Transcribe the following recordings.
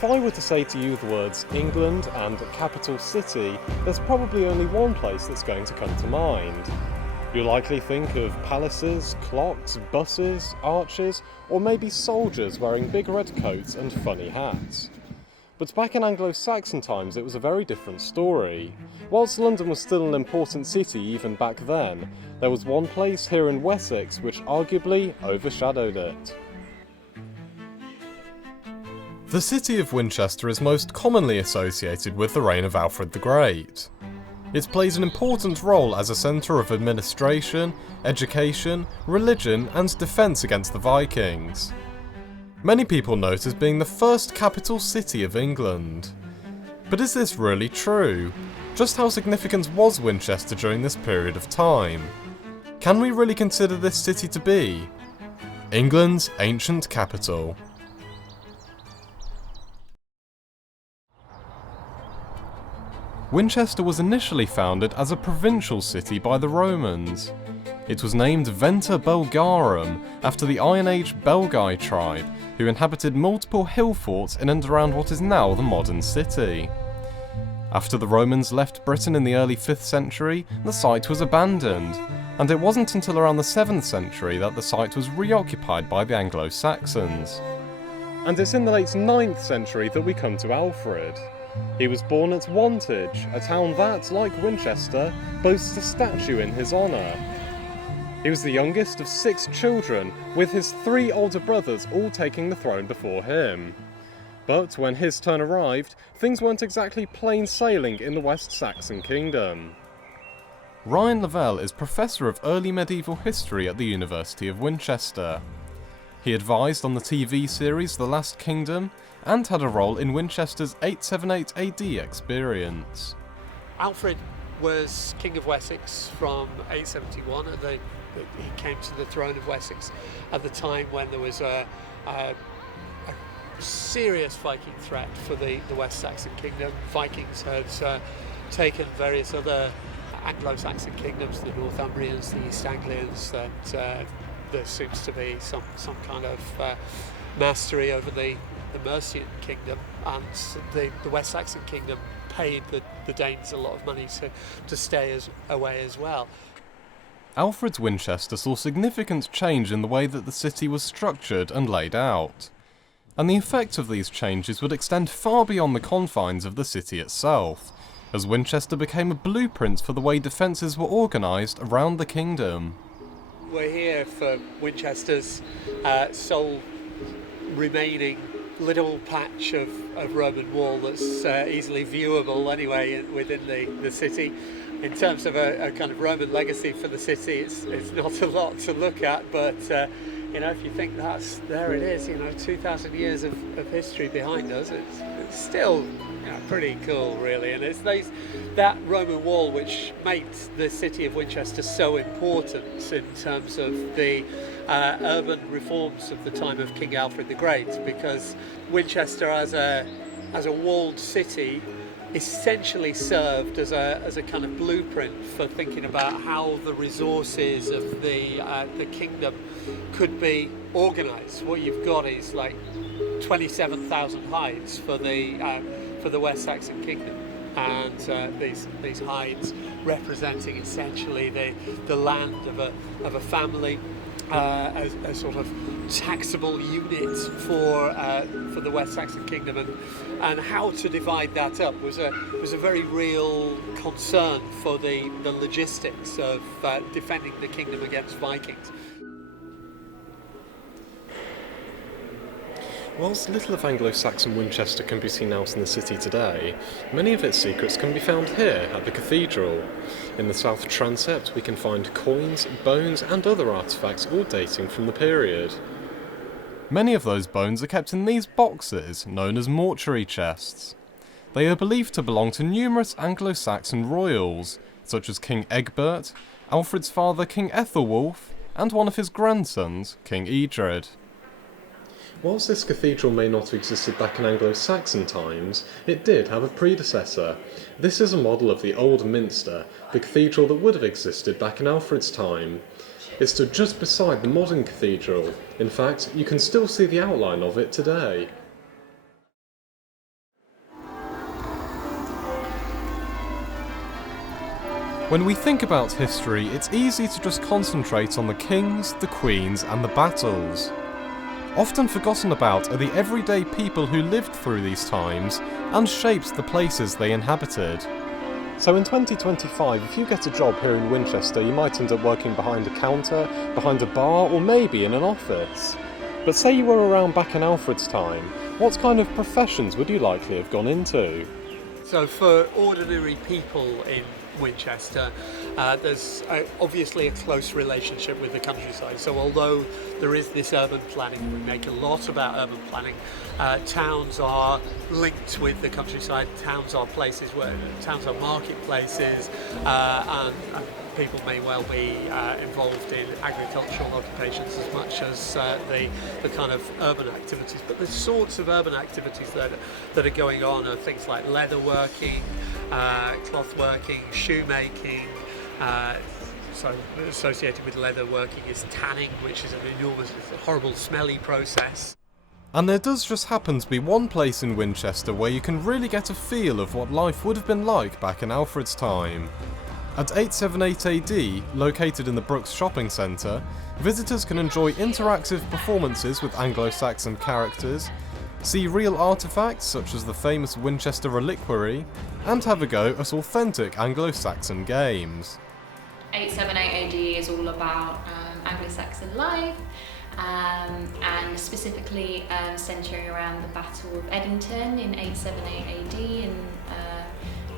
If I were to say to you the words England and capital city, there's probably only one place that's going to come to mind. You'll likely think of palaces, clocks, buses, arches, or maybe soldiers wearing big red coats and funny hats. But back in Anglo-Saxon times it was a very different story. Whilst London was still an important city even back then, there was one place here in Wessex which arguably overshadowed it. The city of Winchester is most commonly associated with the reign of Alfred the Great. It plays an important role as a centre of administration, education, religion and defence against the Vikings. Many people know it as being the first capital city of England. But is this really true? Just how significant was Winchester during this period of time? Can we really consider this city to be England's ancient capital? Winchester was initially founded as a provincial city by the Romans. It was named Venta Belgarum after the Iron Age Belgae tribe, who inhabited multiple hill forts in and around what is now the modern city. After the Romans left Britain in the early 5th century, the site was abandoned, and it wasn't until around the 7th century that the site was reoccupied by the Anglo-Saxons. And it's in the late 9th century that we come to Alfred. He was born at Wantage, a town that, like Winchester, boasts a statue in his honour. He was the youngest of 6 children, with his 3 older brothers all taking the throne before him. But when his turn arrived, things weren't exactly plain sailing in the West Saxon kingdom. Ryan Lavelle is Professor of Early Medieval History at the University of Winchester. He advised on the TV series The Last Kingdom, and had a role in Winchester's 878 AD experience. Alfred was King of Wessex from 871. He came to the throne of Wessex at the time when there was a serious Viking threat for the West Saxon kingdom. Vikings had taken various other Anglo-Saxon kingdoms, the Northumbrians, the East Anglians, that there seems to be some kind of mastery over the Mercian kingdom, and the West Saxon kingdom paid the Danes a lot of money to stay away as well. Alfred's Winchester saw significant change in the way that the city was structured and laid out, and the effect of these changes would extend far beyond the confines of the city itself, as Winchester became a blueprint for the way defences were organised around the kingdom. We're here for Winchester's sole remaining little patch of Roman wall that's easily viewable anyway within the city. In terms of a kind of Roman legacy for the city, it's not a lot to look at, but if you think there it is, 2,000 years of history behind us, it's still pretty cool really, and it's that Roman wall which made the city of Winchester so important in terms of the urban reforms of the time of King Alfred the Great, because Winchester as a walled city essentially served as a kind of blueprint for thinking about how the resources of the kingdom could be organised. What you've got is like 27,000 hides for the West Saxon kingdom, and these hides representing essentially the land of a family, a sort of taxable unit for the West Saxon kingdom, and how to divide that up was a very real concern for the logistics of defending the kingdom against Vikings. Whilst little of Anglo-Saxon Winchester can be seen out in the city today, many of its secrets can be found here at the cathedral. In the south transept we can find coins, bones and other artefacts all dating from the period. Many of those bones are kept in these boxes, known as mortuary chests. They are believed to belong to numerous Anglo-Saxon royals, such as King Egbert, Alfred's father King Ethelwulf, and one of his grandsons, King Edred. Whilst this cathedral may not have existed back in Anglo-Saxon times, it did have a predecessor. This is a model of the Old Minster, the cathedral that would have existed back in Alfred's time. It stood just beside the modern cathedral. In fact, you can still see the outline of it today. When we think about history, it's easy to just concentrate on the kings, the queens, and the battles. Often forgotten about are the everyday people who lived through these times and shaped the places they inhabited. So in 2025, if you get a job here in Winchester, you might end up working behind a counter, behind a bar, or maybe in an office. But say you were around back in Alfred's time, what kind of professions would you likely have gone into? So for ordinary people in Winchester, there's obviously a close relationship with the countryside. So although there is this urban planning, we make a lot about urban planning, towns are linked with the countryside. Towns are marketplaces, and people may well be involved in agricultural occupations as much as the kind of urban activities. But the sorts of urban activities that are going on are things like leatherworking, cloth working, shoemaking. So associated with leatherworking is tanning, which is an enormous, horrible, smelly process. And there does just happen to be one place in Winchester where you can really get a feel of what life would have been like back in Alfred's time. At 878 AD, located in the Brooks Shopping Centre, visitors can enjoy interactive performances with Anglo-Saxon characters, see real artefacts such as the famous Winchester Reliquary, and have a go at authentic Anglo-Saxon games. 878 AD is all about Anglo-Saxon life, and specifically centering around the Battle of Edington in 878 AD in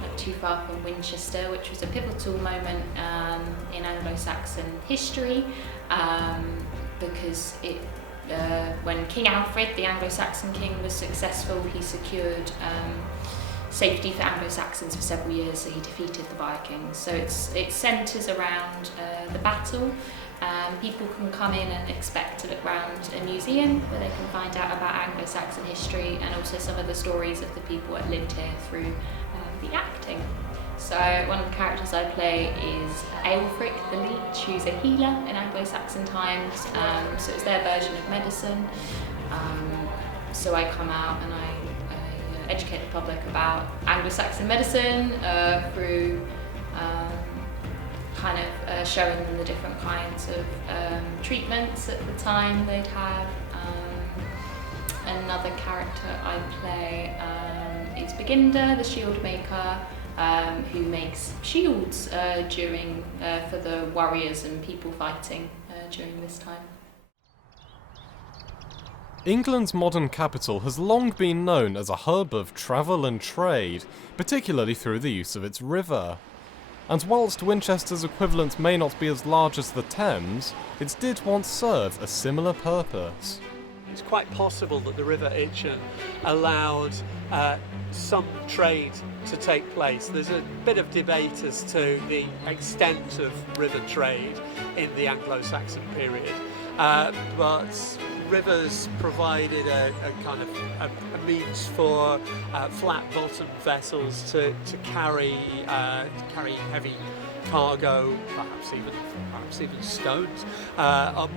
not too far from Winchester, which was a pivotal moment in Anglo-Saxon history, because when King Alfred, the Anglo-Saxon king, was successful, he secured safety for Anglo-Saxons for several years, so he defeated the Vikings. So it centres around the battle. People can come in and expect to look around a museum where they can find out about Anglo-Saxon history and also some of the stories of the people that lived here through the acting. So one of the characters I play is Aelfric the Leech, who's a healer in Anglo-Saxon times. So it's their version of medicine. So I come out and I educate the public about Anglo-Saxon medicine through showing them the different kinds of treatments at the time they'd have. Another character I play is Beginder, the shield maker, who makes shields for the warriors and people fighting during this time. England's modern capital has long been known as a hub of travel and trade, particularly through the use of its river. And whilst Winchester's equivalent may not be as large as the Thames, it did once serve a similar purpose. It's quite possible that the River Itchen allowed some trade to take place. There's a bit of debate as to the extent of river trade in the Anglo-Saxon period, but rivers provided a kind of a means for flat-bottomed vessels to carry heavy cargo, perhaps even stones, up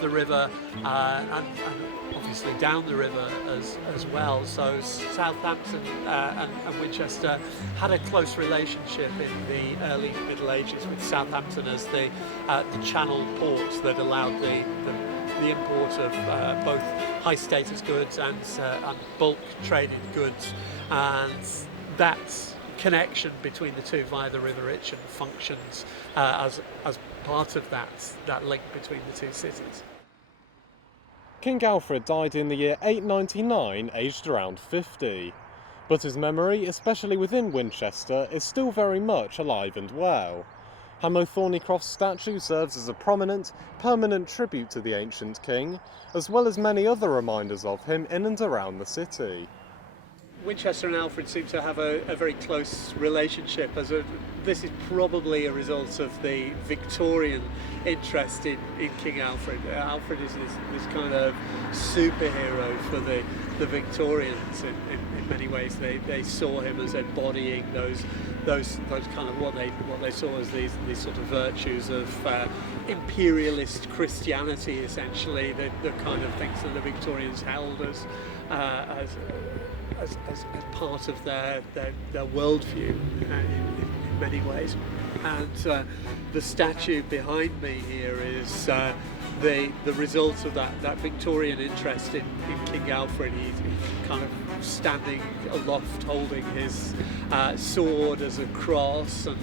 the river, and obviously down the river as well. So Southampton and Winchester had a close relationship in the early Middle Ages, with Southampton as the channel port that allowed the import of both high status goods and bulk traded goods, and that connection between the two via the River Itchen functions as part of that link between the two cities. King Alfred died in the year 899, aged around 50. But his memory, especially within Winchester, is still very much alive and well. Hamo Thornycroft's statue serves as a prominent, permanent tribute to the ancient king, as well as many other reminders of him in and around the city. Winchester and Alfred seem to have a very close relationship. This is probably a result of the Victorian interest in King Alfred. Alfred is this kind of superhero for the Victorians in many ways. They saw him as embodying those kind of what they saw as these sort of virtues of imperialist Christianity, essentially, the kind of things that the Victorians held as part of their worldview in many ways. And the statue behind me here is the result of that Victorian interest in King Alfred. He's kind of standing aloft holding his sword as a cross, and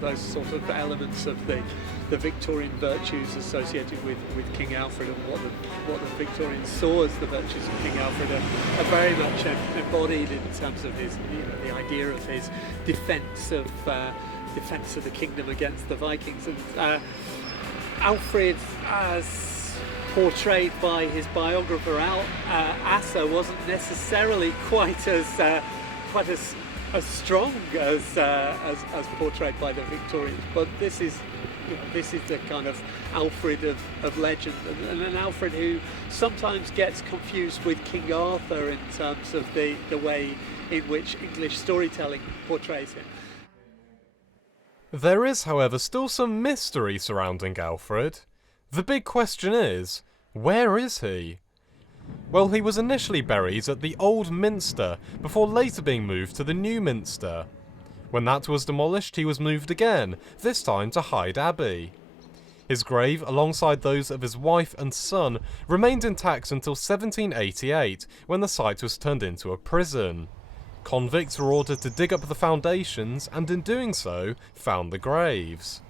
those sort of elements of the Victorian virtues associated with King Alfred, and what the Victorians saw as the virtues of King Alfred are very much embodied in terms of his, the idea of his defence of the kingdom against the Vikings. And Alfred, as portrayed by his biographer Asser, wasn't necessarily quite as strong as portrayed by the Victorians. But this is the kind of Alfred of legend, and an Alfred who sometimes gets confused with King Arthur in terms of the way in which English storytelling portrays him. There is, however, still some mystery surrounding Alfred. The big question is, where is he? Well, he was initially buried at the Old Minster, before later being moved to the New Minster. When that was demolished, he was moved again, this time to Hyde Abbey. His grave, alongside those of his wife and son, remained intact until 1788, when the site was turned into a prison. Convicts were ordered to dig up the foundations, and in doing so, found the graves.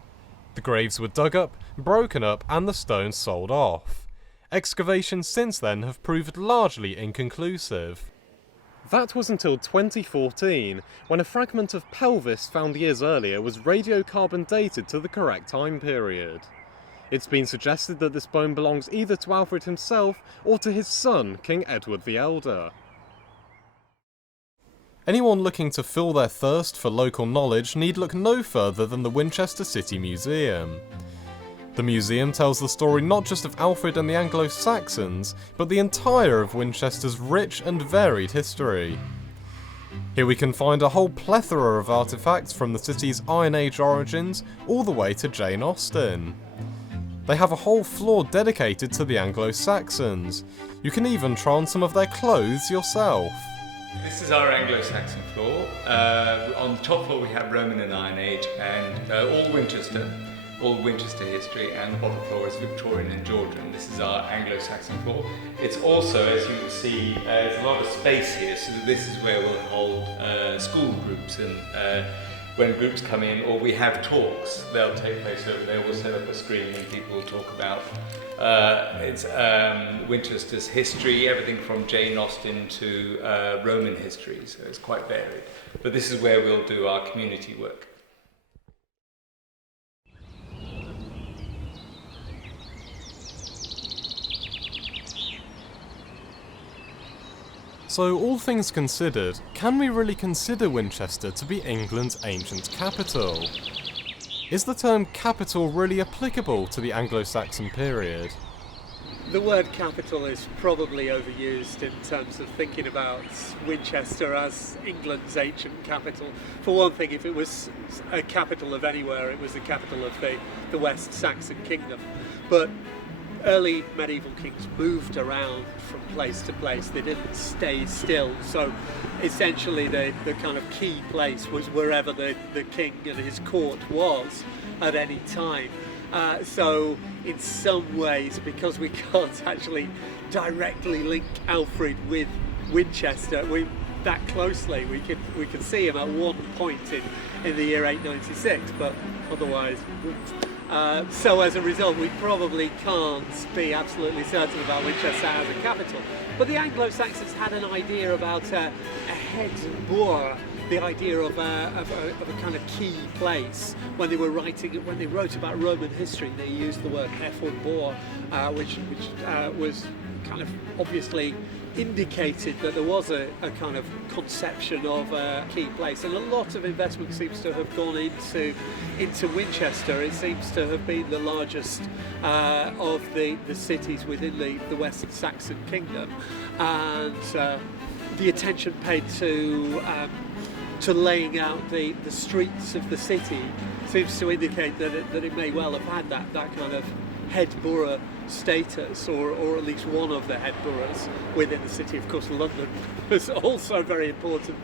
The graves were dug up, broken up, and the stones sold off. Excavations since then have proved largely inconclusive. That was until 2014, when a fragment of pelvis found years earlier was radiocarbon dated to the correct time period. It's been suggested that this bone belongs either to Alfred himself or to his son, King Edward the Elder. Anyone looking to fill their thirst for local knowledge need look no further than the Winchester City Museum. The museum tells the story not just of Alfred and the Anglo-Saxons, but the entire of Winchester's rich and varied history. Here we can find a whole plethora of artefacts from the city's Iron Age origins all the way to Jane Austen. They have a whole floor dedicated to the Anglo-Saxons. You can even try on some of their clothes yourself. This is our Anglo-Saxon floor. On the top floor we have Roman and Iron Age and all Winchester history, and the bottom floor is Victorian and Georgian. This is our Anglo-Saxon floor. It's also, as you can see, there's a lot of space here, so this is where we'll hold school groups, and when groups come in or we have talks, they'll take place over there. We'll set up a screen and people will talk about Winchester's history, everything from Jane Austen to Roman history, so it's quite varied. But this is where we'll do our community work. So, all things considered, can we really consider Winchester to be England's ancient capital? Is the term capital really applicable to the Anglo-Saxon period? The word capital is probably overused in terms of thinking about Winchester as England's ancient capital. For one thing, if it was a capital of anywhere, it was the capital of the West Saxon Kingdom. But early medieval kings moved around from place to place. They didn't stay still. So essentially the kind of key place was wherever the king and his court was at any time. So in some ways, because we can't actually directly link Alfred with Winchester that closely, we can see him at one point in the year 896, but otherwise so as a result we probably can't be absolutely certain about Winchester as a capital. But the Anglo-Saxons had an idea about a head boor, the idea of a kind of key place. When they wrote about Roman history, they used the word Ephod Boar, which was kind of obviously indicated that there was a kind of conception of a key place, and a lot of investment seems to have gone into Winchester. It seems to have been the largest of the cities within the West Saxon Kingdom, and the attention paid to laying out the streets of the city seems to indicate that it may well have had that kind of head borough status, or at least one of the head boroughs within the city. Of course, London was also very important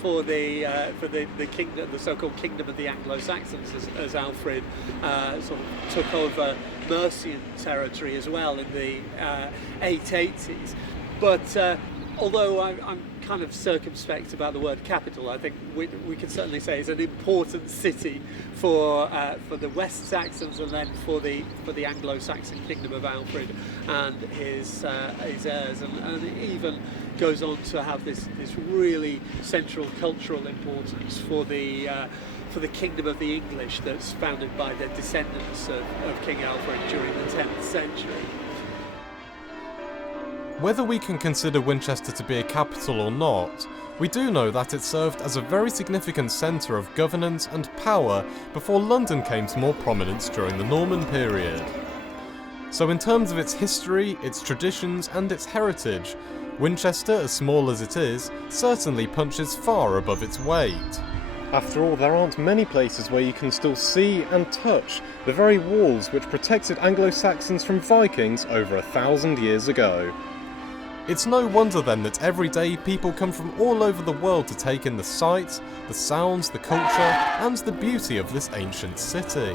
for the kingdom, the so-called kingdom of the Anglo-Saxons, as Alfred sort of took over Mercian territory as well in the 880s. But although I'm kind of circumspect about the word capital, I think we can certainly say it's an important city for the West Saxons, and then for the Anglo-Saxon kingdom of Alfred and his heirs, and it even goes on to have this really central cultural importance for the kingdom of the English that's founded by the descendants of King Alfred during the 10th century. Whether we can consider Winchester to be a capital or not, we do know that it served as a very significant centre of governance and power before London came to more prominence during the Norman period. So in terms of its history, its traditions and its heritage, Winchester, as small as it is, certainly punches far above its weight. After all, there aren't many places where you can still see and touch the very walls which protected Anglo-Saxons from Vikings over 1,000 years ago. It's no wonder then that every day people come from all over the world to take in the sights, the sounds, the culture, and the beauty of this ancient city.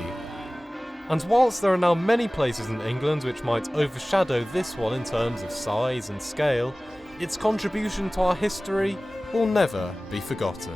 And whilst there are now many places in England which might overshadow this one in terms of size and scale, its contribution to our history will never be forgotten.